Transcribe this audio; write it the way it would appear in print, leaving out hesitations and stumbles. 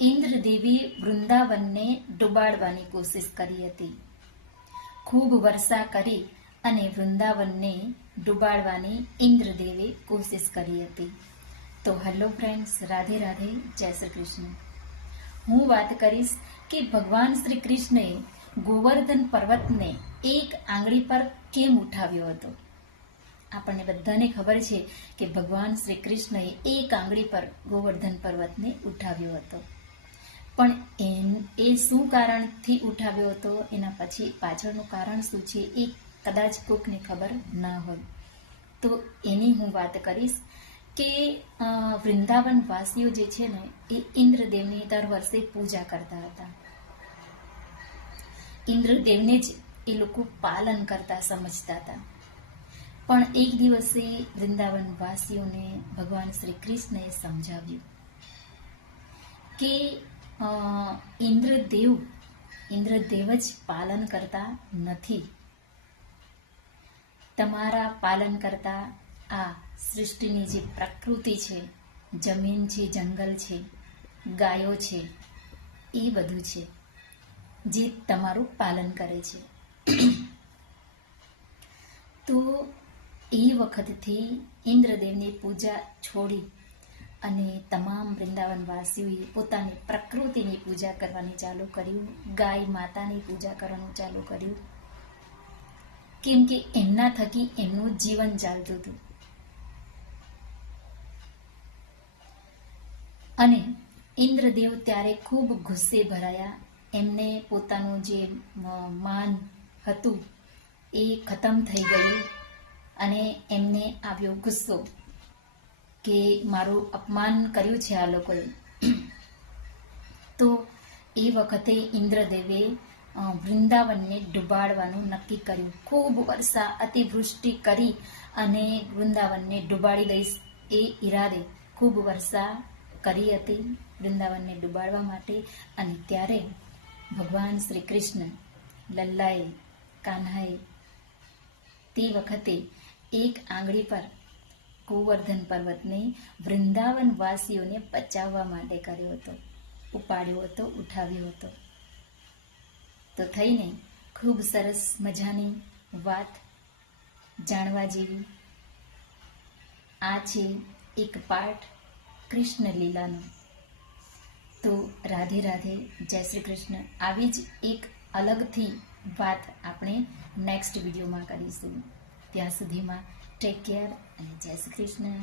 ઇન્દ્રદેવી વૃંદાવનને ડુબાડવાની કોશિશ કરી હતી. ખૂબ વર્ષા કરી અને વૃંદાવનને ડુબાડવાની ઇન્દ્રદેવે કોશિશ કરી હતી. તો હેલો ફ્રેન્ડ્સ, રાધે રાધે, જય શ્રી કૃષ્ણ. હું વાત કરીશ કે ભગવાન શ્રી કૃષ્ણએ ગોવર્ધન પર્વતને એક આંગળી પર કેમ ઉઠાવ્યો હતો. આપણને બધાને ખબર છે કે ભગવાન શ્રી કૃષ્ણએ એક આંગળી પર ગોવર્ધન પર્વતને ઉઠાવ્યો હતો. પણ એ શું કારણથી ઉઠાવ્યો હતો, એના પછી પાછળનું કારણ શું છે એ કદાચ કોઈકને ખબર ના હોય. તો એની હું વાત કરીશ કે વૃંદાવન વાસીઓ જે છે ને એ ઇન્દ્રદેવની દર વર્ષે પૂજા કરતા હતા. ઇન્દ્રદેવને જ એ લોકો પાલન કરતા સમજતા હતા. પણ એક દિવસે વૃંદાવન વાસીઓને ભગવાન શ્રી કૃષ્ણએ સમજાવ્યું કે ઇન્દ્રદેવ જ પાલન કરતા નથી. તમારા પાલન કરતા આ સૃષ્ટિની જે પ્રકૃતિ છે, જમીન છે, જંગલ છે, ગાયો છે, એ બધું છે જે તમારું પાલન કરે છે. તો એ વખતથી ઇન્દ્રદેવની પૂજા છોડી અને તમામ વૃંદાવનવાસીઓએ પોતાની પ્રકૃતિની પૂજા કરવાની ચાલુ કર્યું. ગાય માતાની પૂજા કરવાનું ચાલુ કર્યું, કેમ કે એમના થકી એમનું જીવન ચાલતું હતું. અને ઇન્દ્રદેવ ત્યારે ખૂબ ગુસ્સે ભરાયા. એમને પોતાનું જે માન હતું એ ખતમ થઈ ગયું અને એમને આવ્યો ગુસ્સો કે મારું અપમાન કર્યું છે આ લોકોએ. તો એ વખતે ઇન્દ્રદેવે વૃંદાવનને ડુબાડવાનું નક્કી કર્યું. ખૂબ વર્ષા અતિવૃષ્ટિ કરી અને વૃંદાવનને ડુબાડી દઈશ એ ઈરાદે ખૂબ વર્ષા કરી હતી વૃંદાવનને ડુબાડવા માટે. અને ત્યારે ભગવાન શ્રી કૃષ્ણ લલ્લાએ, કાન્હાએ તે વખતે એક આંગળી પર ગોવર્ધન પર્વતને વૃંદાવન વાસીઓને બચાવવા માટે કર્યો હતો, ઉપાડ્યો હતો, ઉઠાવ્યો હતો. તો થઈને ખૂબ સરસ મજાની વાત જાણવા જેવી. આ છે એક પાઠ કૃષ્ણ લીલાનો. તો રાધે રાધે, જય શ્રી કૃષ્ણ. આવી જ એક અલગથી વાત આપણે નેક્સ્ટ વિડીયોમાં કરીશું. ત્યાં સુધીમાં ટેક કેર અને જય શ્રી કૃષ્ણ.